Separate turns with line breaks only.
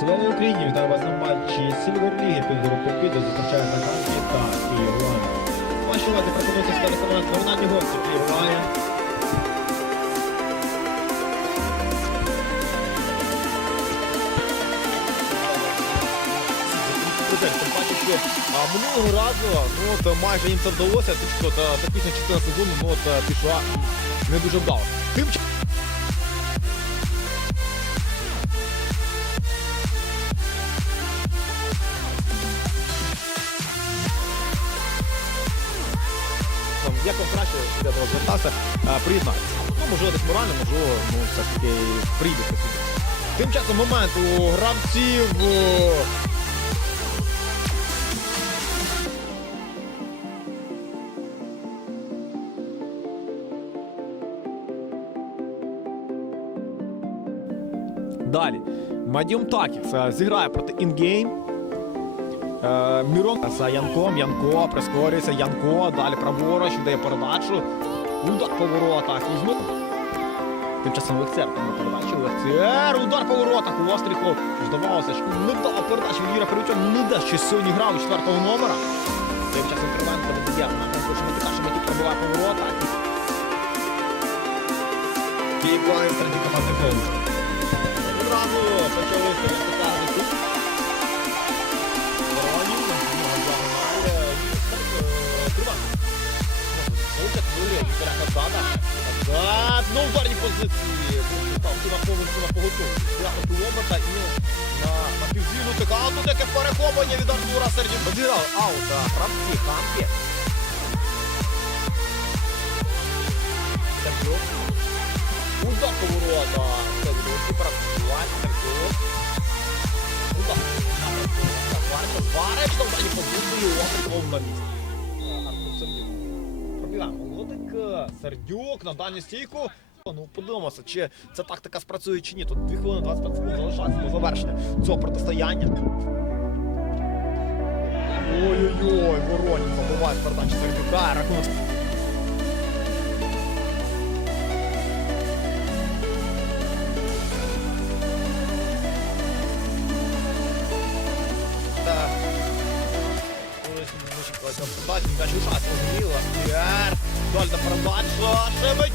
Слава Україні! Вітаю вас на матчі Сільверліги під групи Піду зустрічає на Канті та Київ. Ваші увазі пропонується стати команд Вернадні гості Київ.
Тим а, минулого разу ну, от, майже їм це вдалося, тим, що та, тактична частина сезону ну, от, пішла не дуже вдало. Тим як вам краще до вас звертався, приєднатися. Ну, можливо, десь морально, можливо, ну, все ж таки прийдете сюди. Тим часом момент у гравців. Далі. Мадіум Такікс е, зіграє проти Інгейм. Е, Мірон за Янком. Янко прискорюється. Янко. Далі праворуч, дає передачу. Удар по воротах. І знову. Тим часом Лехцер на передачі. Лехцер. Удар по воротах. У Остріхов. Здавалося, що не дала передачу від Юра. Не дасть щось сьогодні грав у четвертого номера. Тим часом Кривенко видає на конкурсі Матюка, що Матюк пробиває по воротах.
Київ Лайн серед команди.
Одразу почалися Казад, на ударній позиції. Там туди повністю на поготу. Прямо до Лобота і на, на півзіну така. А тут яке перехоплення від Артура Сердюк. Обіграв аут, а, гравці, хампі. Сердюк. Удар по ворота. Кіпер Вань, Сердюк. Удар. Варто, Варич, на ударній позиції, Остриков на місці. Артур Сердюк. Пробігає молодик, Сердюк на дальню стійку. Ну, подивимося, чи ця тактика спрацює чи ні. Тут 2 хвилини 25 секунд залишається до завершення цього протистояння. Ой-ой-ой, Воронін забиває з передачі Сердюка. Рахунок подача, м'яч зрозуміло. П'єр, дальня передача, Шебедюк! 4-0 у нас.